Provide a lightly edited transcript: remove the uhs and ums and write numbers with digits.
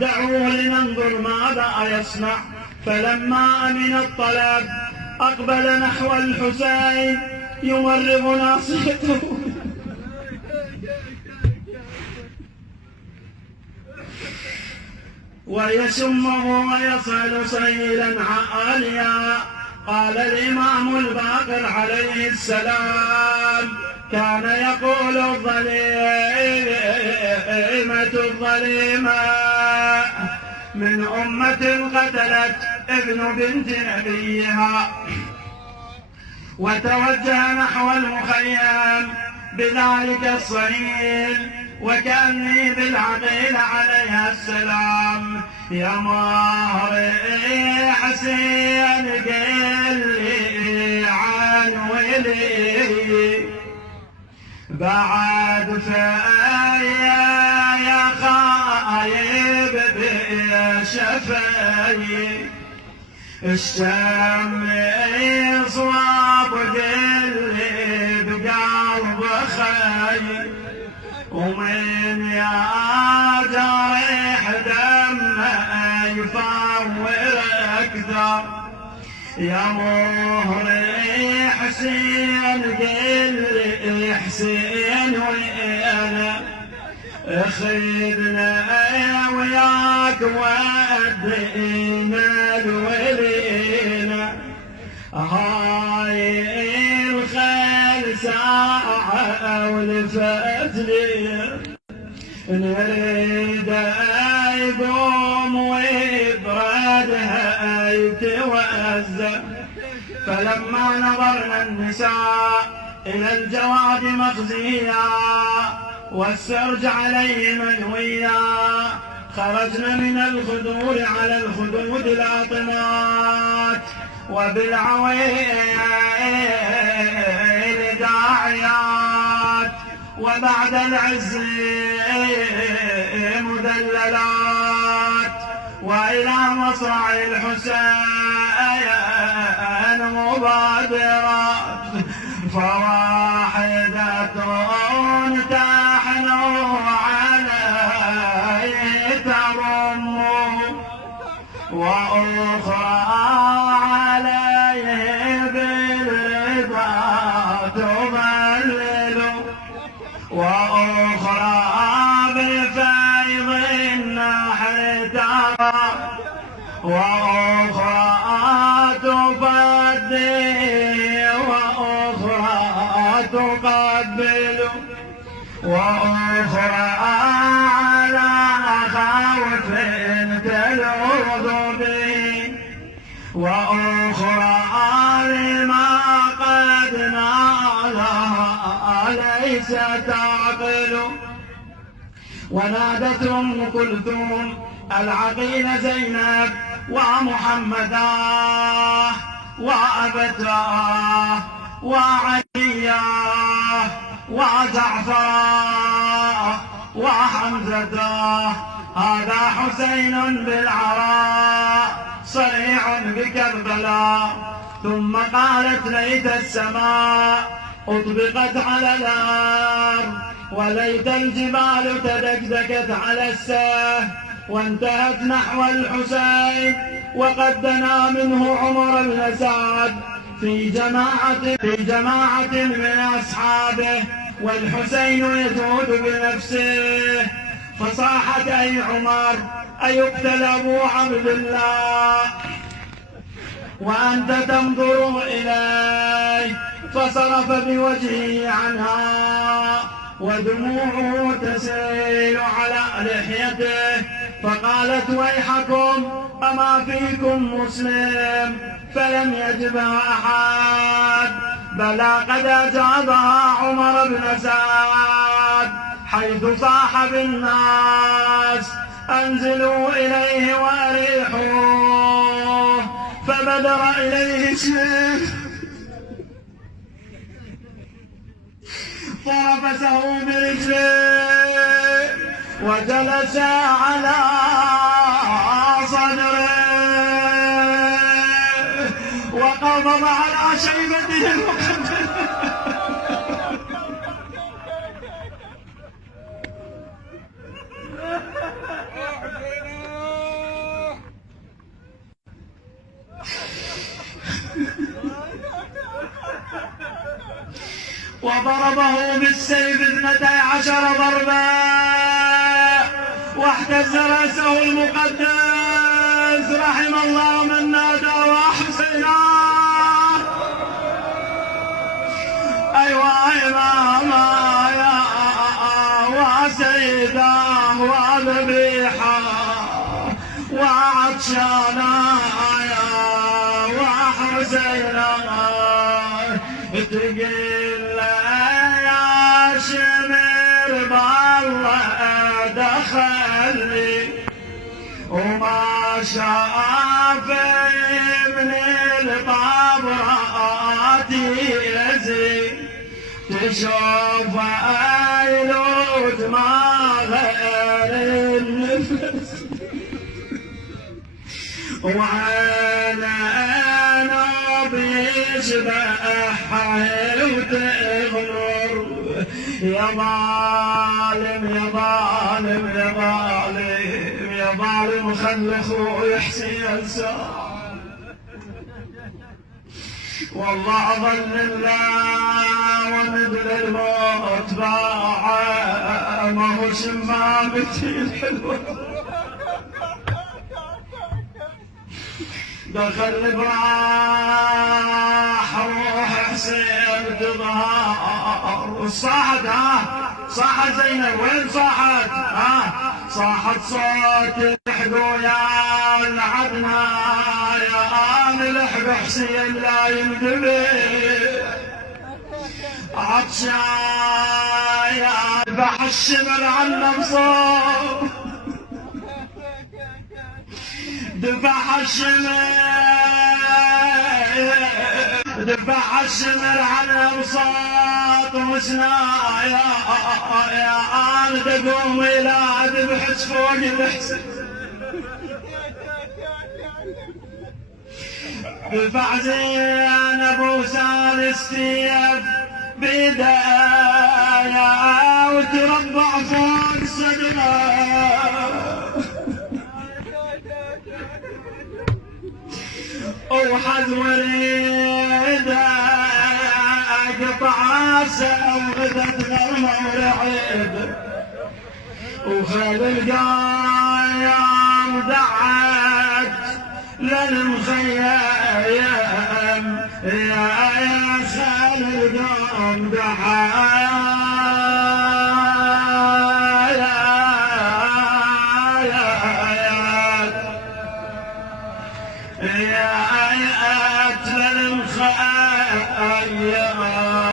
دعوه لننظر ماذا يصنع. فلما أمن الطلب أقبل نحو الحسين يمرغ ناصيته ويسمه ويصعد صعيدا عاليا. قال الإمام الباقر عليه السلام: كان يقول الظليمة من أمة قتلت ابن بنت نبيها، وتوجه نحو المخيم بذلك الصهيل وكأني بالعقيل عليها السلام: يا مهر حسين قل لي عن ولي بعد فيا يا خايب بشفاي الشم صواب قل لي بقلب خي ومن يا جريح دم يفور أكثر يا مهر حسين قل لي حسين وأنا خذنا وياك ودينا الولينا هاي الخيل ساعة ولفت لي نريد يقوم ويبردها يتوزع. فلما نظرنا النساء إلى الجواد مخزيا والسرج عليه منويا خرجنا من الخدور على الخدود العاطمات وبالعويل داعيات وبعد العز مدللات وإلى مصرع الحسين مبادرات فواحدة تحنو عليه ترم وأخرى عليه بالرضا تظلل وأخرى بفيض النحر ترى وأخرى تفدي وأخرى تقبل وأخرى على خوف تلوذ به وأخرى لما قد نالها ليس تعقل. ونادت أم كلثوم العقيل زينب ومحمدا وأبتاه وعلياه وجعفراه وحمزته هذا حسين بالعراء صريع بكربلاء. ثم قالت ليت السماء أطبقت على الأرض وليت الجبال تدكدكت على السهل وانتهت نحو الحسين وقد دنا منه عمر بن سعد في جماعة من أصحابه والحسين يجود بنفسه فصاحت أي عمر أيقتل أبو عبد الله وأنت تنظر إليه فصرف بوجهه عنها ودموعه تسيل على لحيته فقالت ويحكم أما فيكم مسلم فلم يجبها أحد بلى قد أجابها عمر بن سعد حيث صاح بالناس أنزلوا إليه وأريحوه فبدر إليه الشيخ فرفسه برجله وجلس على صدره وقبض على شيبته المقدسة وضربه بالسيف 12 ضربة واحتز رأسه المقدس رحم الله من نادى وحسينا. أيوة إماما يا وسيداه وذبيحه وعطشانا يا وحسينا. تقل يا شمر بالله دخلني وما شاف من الطبرات يزي تشوف عيلود ما غير النفس وعينه بيشبهها وتغمر. يا ظالم يا ظالم يا ظالم يا ظالم خلي اخوي حسين ساعة. والله اظن الله ومثل الموت باع ما هو شمامتي الحلوه. دخل براح روح حسين تظهر. صاحت صاحت زينب وين صاحت؟ صاحت صوت الحقوا يا العدنا يا الحق حسين لا يندبه عطشان ذبح الشمر عنا بصوت ذبح الشمر على بساط وسنا يا انا تقوم الى ذبحت فوق الحسن. دفع زينب وسالستيف بداية وتربع فوق صدره وحد وريده قطع وغدت غرمه ورعيد وخيل القايم دعت للمخيم يا خيل القايم دعت